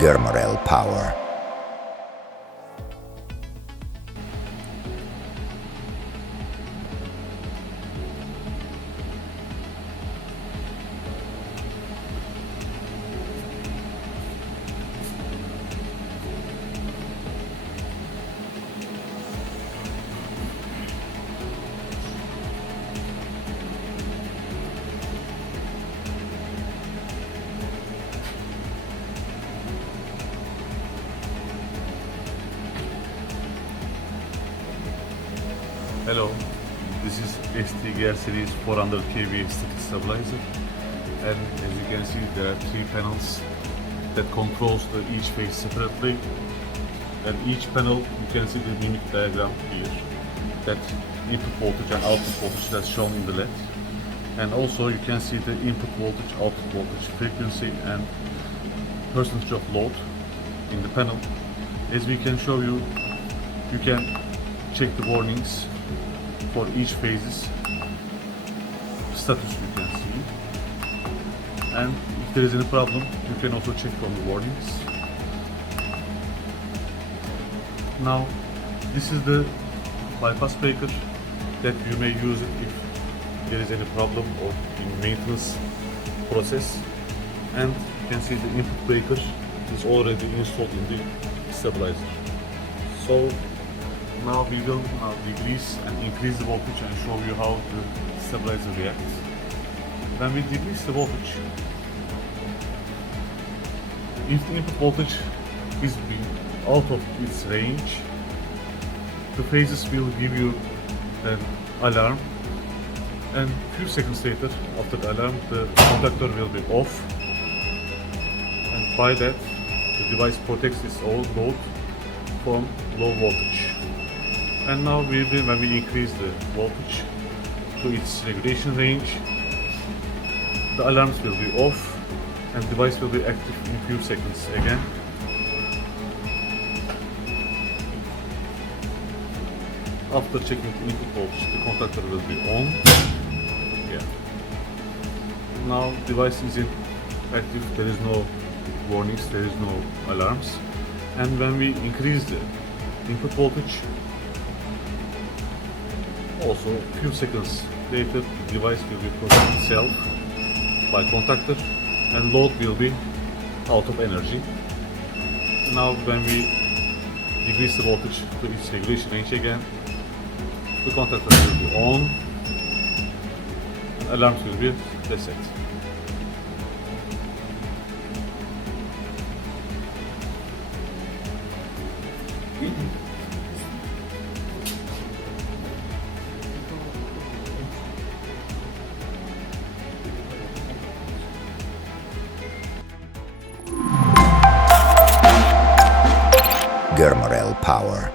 Germarel power. Hello, this is ST-GER series 400 kVA static stabilizer, and as you can see there are 3 panels that controls each phase separately, and each panel you can see the mimic diagram here, that input voltage and output voltage that's shown in the LED, and also you can see the input voltage, output voltage, frequency and percentage of load in the panel. As we can show you, you can check the warnings for each phase's status, you can see, and if there is any problem you can also check from the warnings. Now this is the bypass breaker that you may use it if there is any problem or in maintenance process, and you can see the input breaker is already installed in the stabilizer. So now we will decrease and increase the voltage and show you how the stabilizer reacts. When we decrease the voltage, if the input voltage is out of its range, the phases will give you an alarm, and few seconds later after the alarm the contactor will be off, and by that the device protects its own load from low voltage. And now when we increase the voltage to its regulation range, the alarms will be off and the device will be active in a few seconds again. After checking the input voltage, the contactor will be on. Yeah. Now the device is active, there is no warnings, there is no alarms. And when we increase the input voltage, also a few seconds later the device will be protected itself by contactor and load will be out of energy. Now when we decrease the voltage to its regulation range again, the contactor will be on and alarms will be reset. Germarel power.